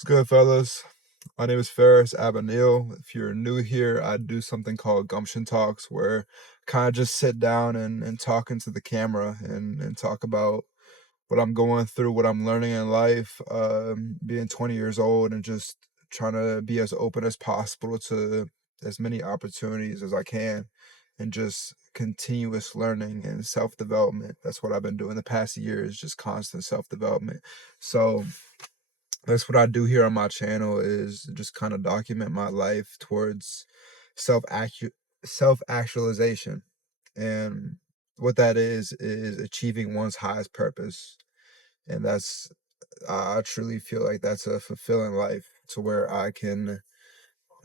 What's good, fellas? My name is Ferris Abanil. If you're new here, I do something called Gumption Talks where kind of just sit down and talk into the camera and talk about what I'm going through, what I'm learning in life, being 20 years old and just trying to be as open as possible to as many opportunities as I can and just continuous learning and self-development. That's what I've been doing the past year is just constant self-development. So that's what I do here on my channel is just kind of document my life towards self self actualization. And what that is achieving one's highest purpose. And that's I truly feel like that's a fulfilling life to where I can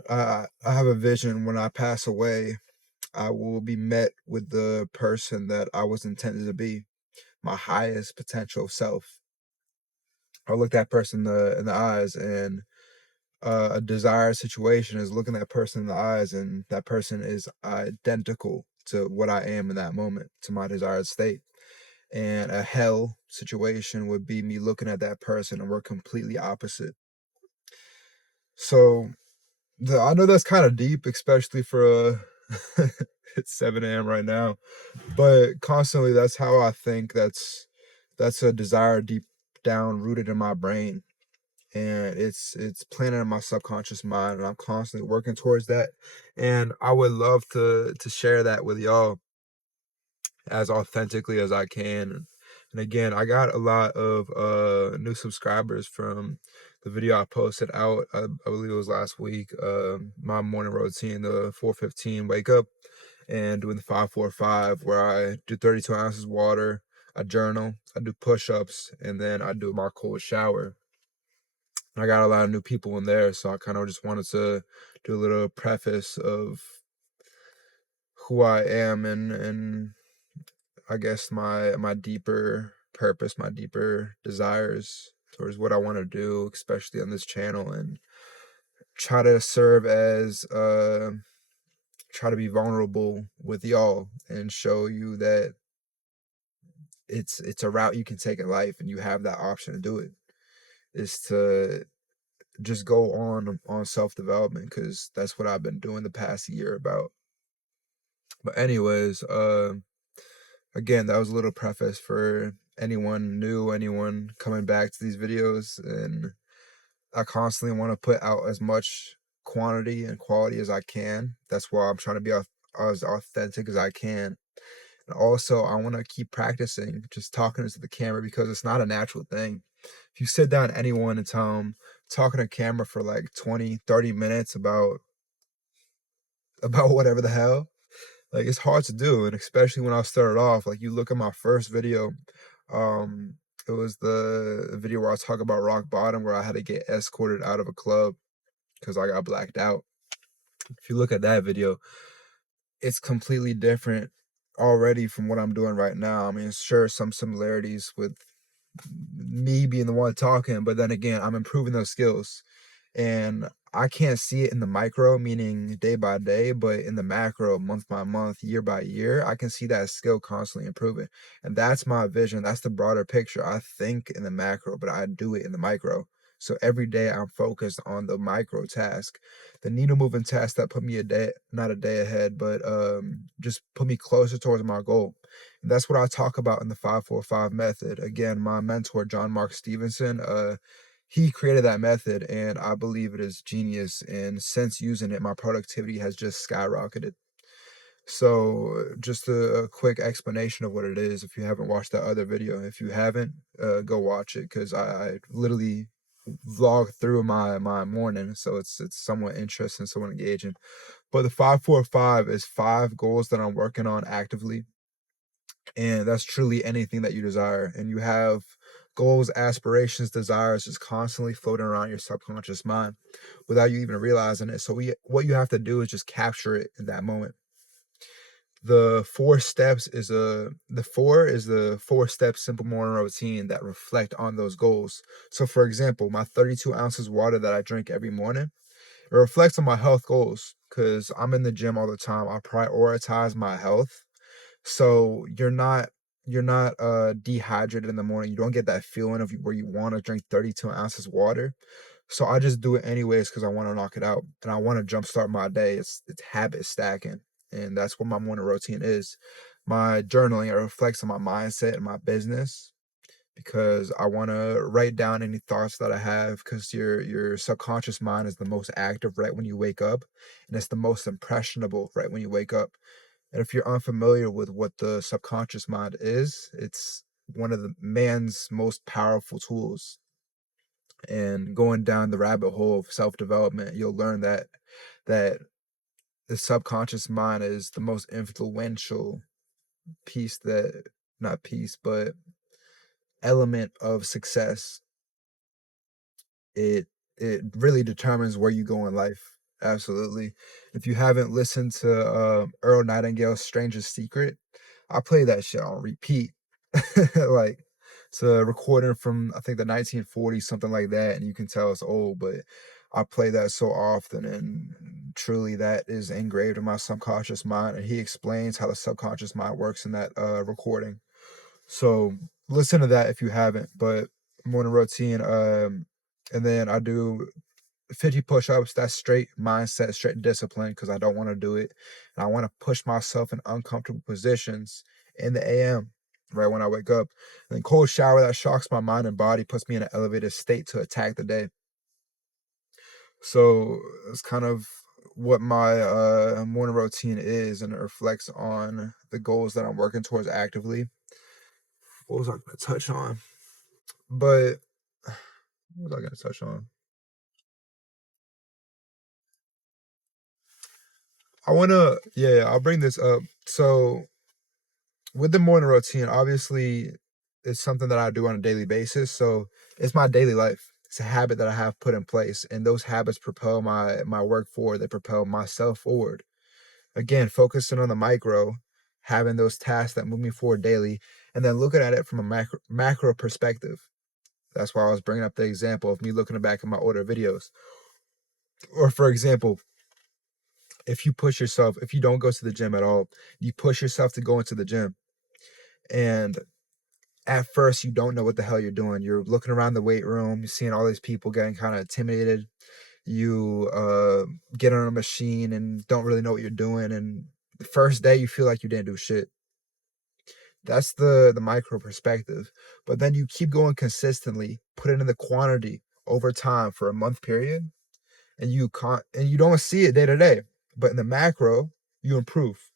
I have a vision when I pass away, I will be met with the person that I was intended to be, my highest potential self. I'll look that person in the eyes and a desired situation is looking that person in the eyes and that person is identical to what I am in that moment, to my desired state. And a hell situation would be me looking at that person and we're completely opposite. So I know that's kind of deep, especially for it's 7 a.m. right now, but constantly that's how I think. That's a desire deep down rooted in my brain, and it's planted in my subconscious mind, and I'm constantly working towards that. And I would love to share that with y'all as authentically as I can. And again, I got a lot of new subscribers from the video I posted out. I believe it was last week. My morning routine, the 4:15 wake up and doing the 5-4-5, where I do 32 ounces water. I journal, I do push-ups, and then I do my cold shower. I got a lot of new people in there, so I kind of just wanted to do a little preface of who I am and I guess my deeper purpose, my deeper desires towards what I want to do, especially on this channel, and try to serve as try to be vulnerable with y'all and show you that it's a route you can take in life and you have that option to do it, is to just go on self-development, because that's what I've been doing the past year about. But anyways, again, that was a little preface for anyone new, anyone coming back to these videos. And I constantly want to put out as much quantity and quality as I can. That's why I'm trying to be as authentic as I can. And also, I want to keep practicing just talking into the camera, because it's not a natural thing. If you sit down anyone and tell them talking to camera for like 20-30 minutes about whatever the hell, like, it's hard to do. And especially when I started off, like, you look at my first video, um it was the video where I talk about rock bottom, where I had to get escorted out of a club because I got blacked out. If you look at that video, it's completely different already from what I'm doing right now. I mean, sure, some similarities with me being the one talking, but then again, I'm improving those skills. And I can't see it in the micro, meaning day by day, but in the macro, month by month, year by year, I can see that skill constantly improving. And that's my vision. That's the broader picture. I think in the macro, but I do it in the micro. So every day I'm focused on the micro task, the needle moving task that put me a day, not a day ahead, but just put me closer towards my goal. And that's what I talk about in the 5-4-5 method. Again, my mentor, John Mark Stevenson, he created that method, and I believe it is genius. And since using it, my productivity has just skyrocketed. So just a quick explanation of what it is, if you haven't watched that other video. If you haven't, go watch it, because I literally vlog through my morning, so it's somewhat interesting, somewhat engaging. But the 5-4-5 is 5 goals that I'm working on actively, and that's truly anything that you desire. And you have goals, aspirations, desires just constantly floating around your subconscious mind without you even realizing it. So what you have to do is just capture it in that moment. The 4 steps is the 4-step simple morning routine that reflect on those goals. So for example, my 32 ounces water that I drink every morning, it reflects on my health goals, because I'm in the gym all the time. I prioritize my health. So you're not dehydrated in the morning. You don't get that feeling of where you want to drink 32 ounces water. So I just do it anyways because I want to knock it out and I want to jumpstart my day. It's habit stacking, and that's what my morning routine is. My journaling, it reflects on my mindset and my business because I want to write down any thoughts that I have because your subconscious mind is the most active right when you wake up, and it's the most impressionable right when you wake up. And if you're unfamiliar with what the subconscious mind is, it's one of the man's most powerful tools. And going down the rabbit hole of self-development, you'll learn that the subconscious mind is the most influential piece that not piece, but element of success. It it really determines where you go in life. Absolutely. If you haven't listened to Earl Nightingale's Strangest Secret, I play that shit on repeat. Like it's a recording from I think the 1940s, something like that, and you can tell it's old, but I play that so often, and truly that is engraved in my subconscious mind. And he explains how the subconscious mind works in that recording. So listen to that if you haven't. But morning routine, and then I do 50 push-ups. That's straight mindset, straight discipline because I don't want to do it. And I want to push myself in uncomfortable positions in the AM, right when I wake up. And then cold shower that shocks my mind and body, puts me in an elevated state to attack the day. So it's kind of what my morning routine is, and it reflects on the goals that I'm working towards actively. What was I going to touch on? But what was I going to touch on? I want to, yeah, I'll bring this up. So with the morning routine, obviously, it's something that I do on a daily basis. So it's my daily life. It's a habit that I have put in place, and those habits propel my work forward. They propel myself forward. Again, focusing on the micro, having those tasks that move me forward daily, and then looking at it from a macro perspective. That's why I was bringing up the example of me looking back at my older videos. Or for example, if you push yourself, if you don't go to the gym at all, you push yourself to go into the gym. And at first, you don't know what the hell you're doing. You're looking around the weight room, you're seeing all these people getting kind of intimidated. You get on a machine and don't really know what you're doing. And the first day, you feel like you didn't do shit. That's the micro perspective. But then you keep going consistently, put it in the quantity over time for a month period, and you don't see it day to day. But in the macro, you improve.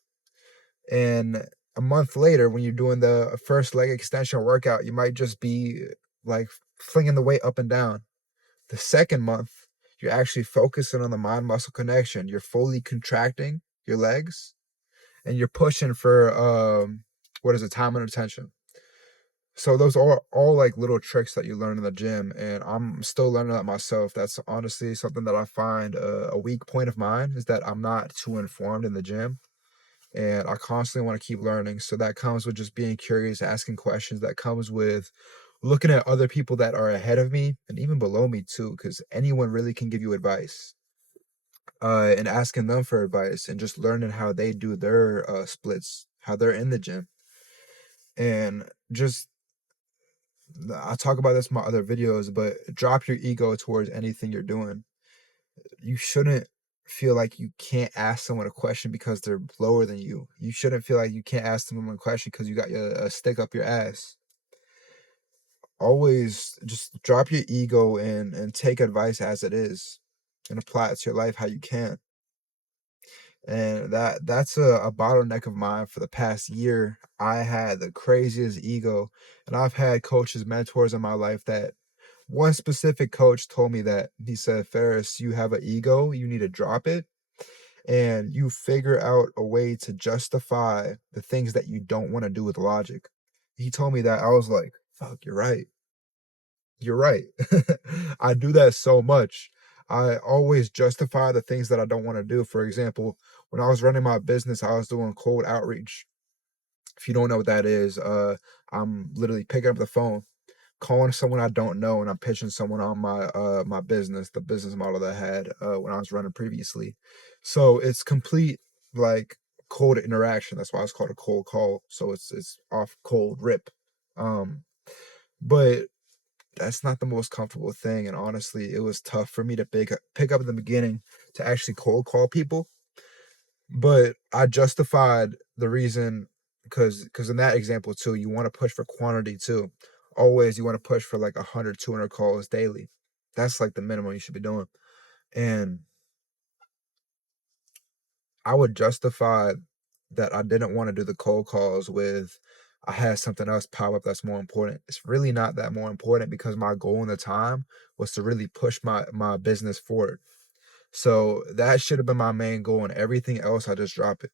And a month later, when you're doing the first leg extension workout, you might just be like flinging the weight up and down. The second month, you're actually focusing on the mind muscle connection. You're fully contracting your legs and you're pushing for what is it, time and attention. So those are all like little tricks that you learn in the gym, and I'm still learning that myself. That's honestly something that I find a weak point of mine is that I'm not too informed in the gym, and I constantly want to keep learning. So that comes with just being curious, asking questions. That comes with looking at other people that are ahead of me and even below me too, because anyone really can give you advice. And asking them for advice and just learning how they do their splits, how they're in the gym, and just I talk about this in my other videos, but drop your ego towards anything you're doing. You shouldn't feel like you can't ask someone a question because they're lower than you. You shouldn't feel like you can't ask someone a question because you got a stick up your ass. Always just drop your ego and take advice as it is and apply it to your life how you can. And that's a bottleneck of mine for the past year. I had the craziest ego, and I've had coaches, mentors in my life that one specific coach told me that he said, Ferris, you have an ego, you need to drop it, and you figure out a way to justify the things that you don't want to do with logic. He told me that. I was like, fuck, you're right. You're right. I do that so much. I always justify the things that I don't want to do. For example, when I was running my business, I was doing cold outreach. If you don't know what that is, I'm literally picking up the phone, calling someone I don't know, and I'm pitching someone on my business, the business model that I had when I was running previously. So it's complete like cold interaction. That's why it's called a cold call. So it's off cold rip. Um, but that's not the most comfortable thing. And honestly, it was tough for me to pick up in the beginning to actually cold call people. But I justified the reason because in that example too, you want to push for quantity too. Always you want to push for like 100, 200 calls daily. That's like the minimum you should be doing. And I would justify that I didn't want to do the cold calls with I had something else pop up that's more important. It's really not that more important because my goal in the time was to really push my business forward. So that should have been my main goal, and everything else I just drop it.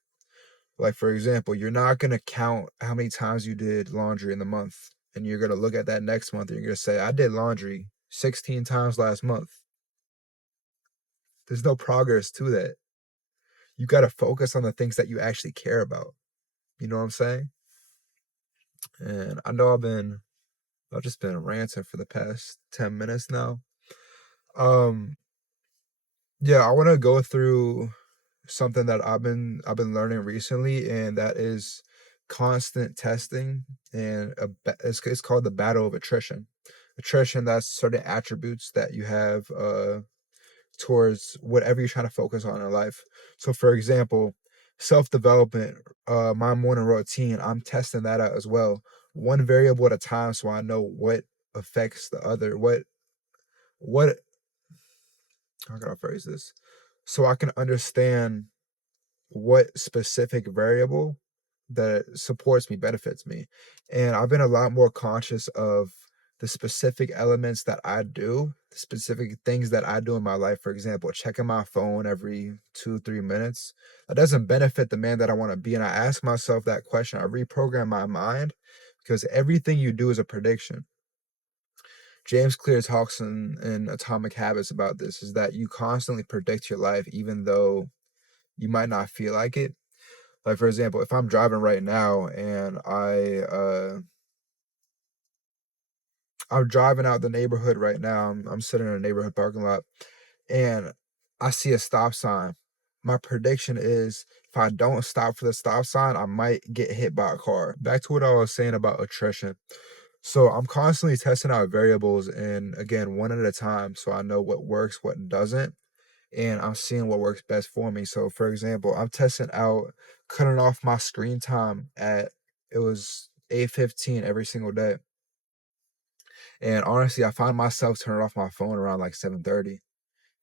Like for example, you're not gonna count how many times you did laundry in the month, and you're gonna look at that next month and you're gonna say, I did laundry 16 times last month. There's no progress to that. You gotta focus on the things that you actually care about. You know what I'm saying? And I know I've just been ranting for the past 10 minutes now. Um, yeah, I want to go through something that I've been learning recently, and that is constant testing. And it's called the battle of attrition. Attrition, that's certain attributes that you have towards whatever you're trying to focus on in life. So for example, self-development, my morning routine, I'm testing that out as well. One variable at a time so I know what affects the other. What how can I phrase this? So I can understand what specific variable that supports me, benefits me. And I've been a lot more conscious of the specific elements that I do, the specific things that I do in my life. For example, checking my phone every 2, 3 minutes. That doesn't benefit the man that I want to be. And I ask myself that question. I reprogram my mind because everything you do is a prediction. James Clear talks in Atomic Habits about this, is that you constantly predict your life even though you might not feel like it. Like for example, if I'm driving right now and I'm driving out the neighborhood right now, I'm sitting in a neighborhood parking lot and I see a stop sign. My prediction is if I don't stop for the stop sign, I might get hit by a car. Back to what I was saying about attrition. So I'm constantly testing out variables, and again, one at a time, so I know what works, what doesn't, and I'm seeing what works best for me. So for example, I'm testing out cutting off my screen time at it was 8:15 every single day. And honestly, I find myself turning off my phone around like 7:30.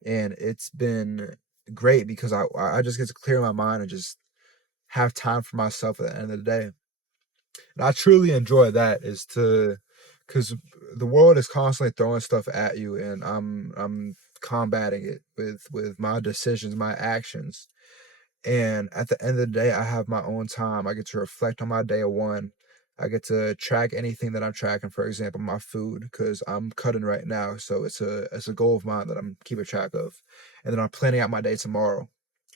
And it's been great because I just get to clear my mind and just have time for myself at the end of the day. And I truly enjoy that, is to because the world is constantly throwing stuff at you, and I'm combating it with my decisions, my actions. And at the end of the day, I have my own time. I get to reflect on my day of one. I get to track anything that I'm tracking, for example, my food, because I'm cutting right now. So it's a goal of mine that I'm keeping track of. And then I'm planning out my day tomorrow.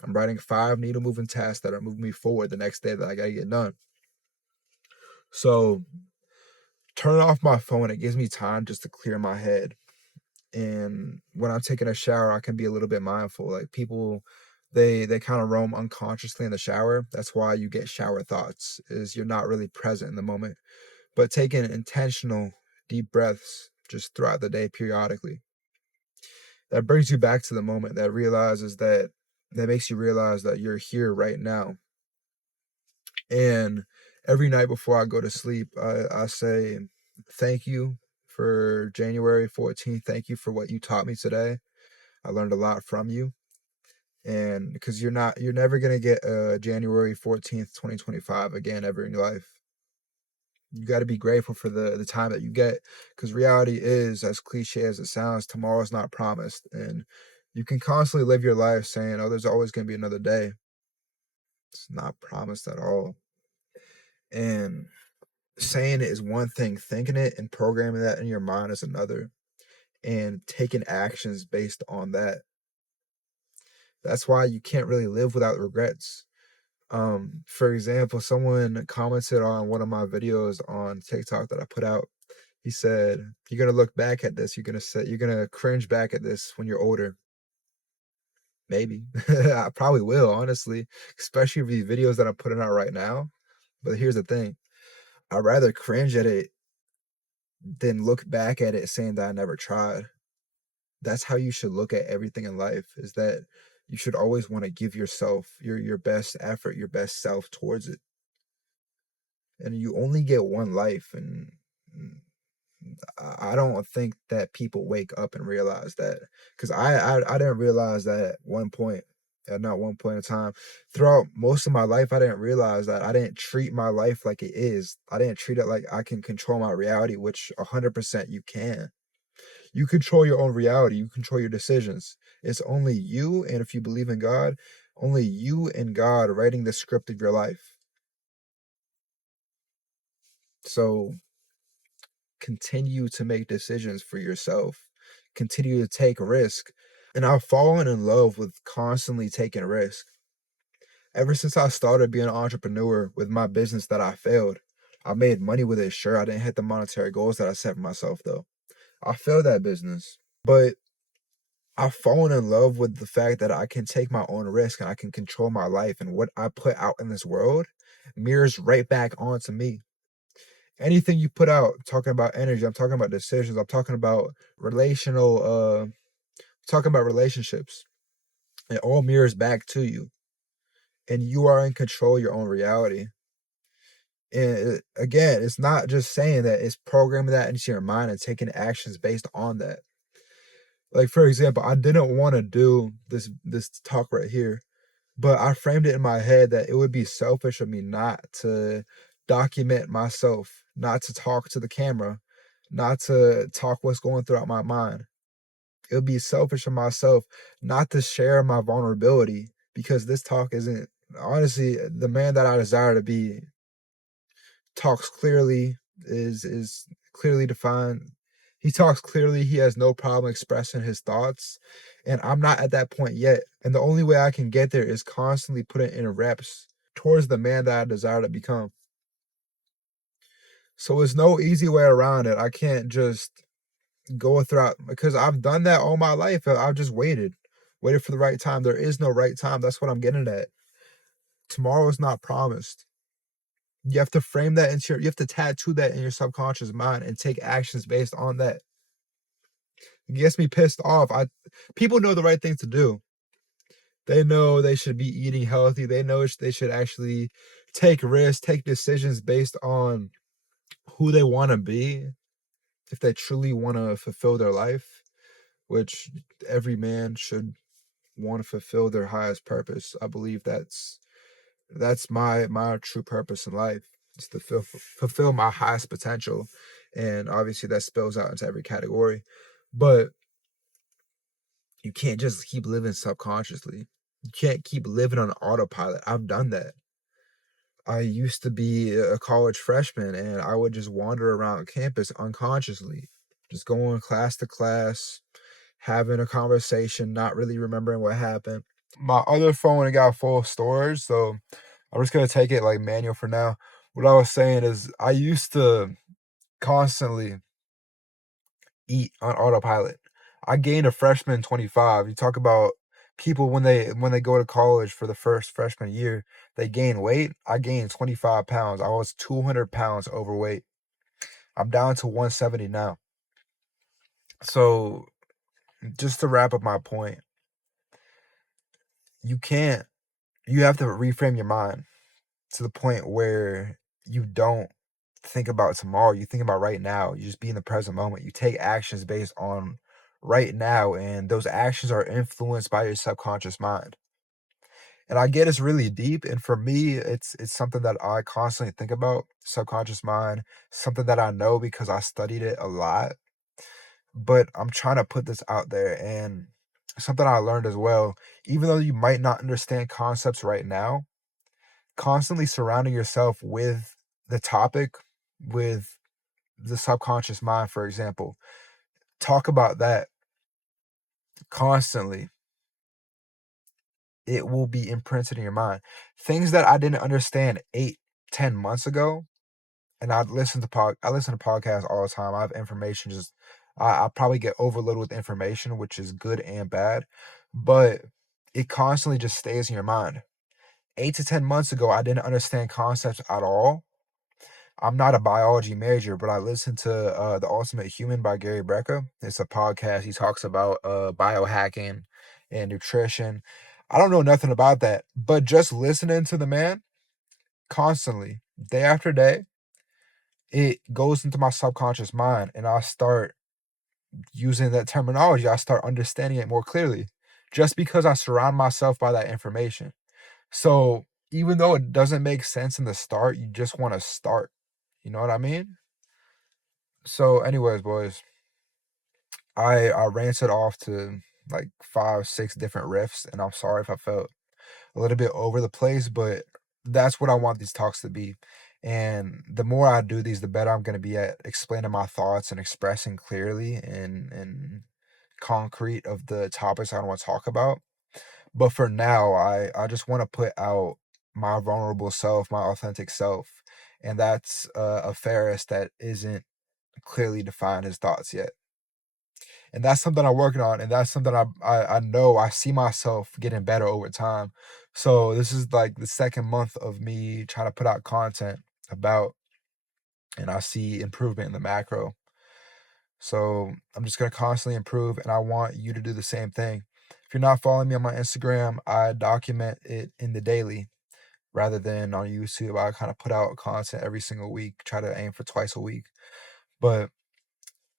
I'm writing 5 needle moving tasks that are moving me forward the next day that I gotta get done. So turning off my phone, it gives me time just to clear my head. And when I'm taking a shower, I can be a little bit mindful. Like people, they kind of roam unconsciously in the shower. That's why you get shower thoughts, is you're not really present in the moment. But taking intentional deep breaths just throughout the day periodically, that brings you back to the moment, that makes you realize that you're here right now. And every night before I go to sleep, I say thank you for January 14th. Thank you for what you taught me today. I learned a lot from you. And because you're never gonna get January 14th, 2025 again ever in your life. You got to be grateful for the time that you get, because reality is, as cliche as it sounds, tomorrow's not promised. And you can constantly live your life saying, oh, there's always gonna be another day. It's not promised at all. And saying it is one thing, thinking it and programming that in your mind is another, and taking actions based on that. That's why you can't really live without regrets. For example, someone commented on one of my videos on TikTok that I put out. He said, "You're gonna look back at this. You're gonna cringe back at this when you're older." Maybe. I probably will, honestly, especially with these videos that I'm putting out right now. But here's the thing. I'd rather cringe at it than look back at it saying that I never tried. That's how you should look at everything in life, is that you should always want to give yourself your best effort, your best self towards it. And you only get one life, and mm, I don't think that people wake up and realize that, because I didn't realize that at one point, at not one point in time. Throughout most of my life, I didn't realize that. I didn't treat my life like it is. I didn't treat it like I can control my reality, which 100% you can. You control your own reality. You control your decisions. It's only you, and if you believe in God, only you and God writing the script of your life. So continue to make decisions for yourself. Continue to take risk. And I've fallen in love with constantly taking risk. Ever since I started being an entrepreneur with my business that I failed, I made money with it. Sure, I didn't hit the monetary goals that I set for myself, though. I failed that business. But I've fallen in love with the fact that I can take my own risk and I can control my life, and what I put out in this world mirrors right back onto me. Anything you put out, talking about energy, I'm talking about decisions, I'm talking about relational, talking about relationships. It all mirrors back to you, and you are in control of your own reality. And again, it's not just saying that; it's programming that into your mind and taking actions based on that. Like, for example, I didn't want to do this talk right here, but I framed it in my head that it would be selfish of me not to document myself, not to talk to the camera, not to talk what's going throughout my mind. It would be selfish of myself not to share my vulnerability, because this talk isn't, honestly, the man that I desire to be talks clearly, is clearly defined. He talks clearly, he has no problem expressing his thoughts, and I'm not at that point yet. And the only way I can get there is constantly putting in reps towards the man that I desire to become. So there's no easy way around it. I can't just go throughout, because I've done that all my life. I've just waited for the right time. There is no right time. That's what I'm getting at. Tomorrow is not promised. You have to frame that into you have to tattoo that in your subconscious mind and take actions based on that. It gets me pissed off. People know the right thing to do. They know they should be eating healthy. They know they should actually take risks, take decisions based on who they want to be, if they truly want to fulfill their life, which every man should want to fulfill their highest purpose. I believe that's my true purpose in life, is to fulfill my highest potential, and obviously that spills out into every category. But you can't just keep living subconsciously. You can't keep living on autopilot. I've done that. I used to be a college freshman, and I would just wander around campus unconsciously, just going class to class, having a conversation, not really remembering what happened. My other phone got full storage, so I'm just gonna take it like manual for now. What I was saying is, I used to constantly eat on autopilot. I gained a freshman 25. You talk about people when they go to college for the first freshman year, they gain weight. I gained 25 pounds. I was 200 pounds overweight. I'm down to 170 now. So just to wrap up my point, you can't. You have to reframe your mind to the point where you don't think about tomorrow. You think about right now. You just be in the present moment. You take actions based on right now, and those actions are influenced by your subconscious mind. And I get it's really deep, and for me, it's something that I constantly think about. Subconscious mind, something that I know because I studied it a lot. But I'm trying to put this out there, and something I learned as well. Even though you might not understand concepts right now, constantly surrounding yourself with the topic, with the subconscious mind, for example. Talk about that constantly. It will be imprinted in your mind. Things that I didn't understand 8, 10 months ago, and I listen to podcasts all the time. I have information, just I probably get overloaded with information, which is good and bad. But it constantly just stays in your mind. 8 to 10 months ago, I didn't understand concepts at all. I'm not a biology major, but I listened to The Ultimate Human by Gary Brecka. It's a podcast. He talks about biohacking and nutrition. I don't know nothing about that, but just listening to the man constantly, day after day, it goes into my subconscious mind, and I start using that terminology. I start understanding it more clearly just because I surround myself by that information. So even though it doesn't make sense in the start, you just want to start. You know what I mean? So, anyways, boys, I ranted off to like 5, 6 different riffs, and I'm sorry if I felt a little bit over the place, but that's what I want these talks to be. And the more I do these, the better I'm gonna be at explaining my thoughts and expressing clearly and concrete of the topics I want to talk about. But for now, I just want to put out my vulnerable self, my authentic self, and that's a Ferris that isn't clearly defined his thoughts yet. And that's something I'm working on, and that's something I know I see myself getting better over time. So this is like the second month of me trying to put out content about, and I see improvement in the macro. So I'm just gonna constantly improve, and I want you to do the same thing. If you're not following me on my Instagram, I document it in the daily rather than on YouTube. I kind of put out content every single week, try to aim for twice a week. But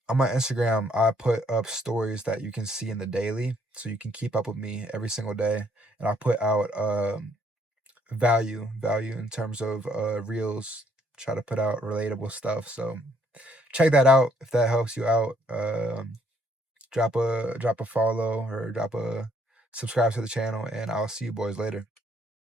on my Instagram, I put up stories that you can see in the daily, so you can keep up with me every single day. And I put out value in terms of reels. Try to put out relatable stuff. So check that out if that helps you out. Drop a follow or drop a subscribe to the channel, and I'll see you boys later.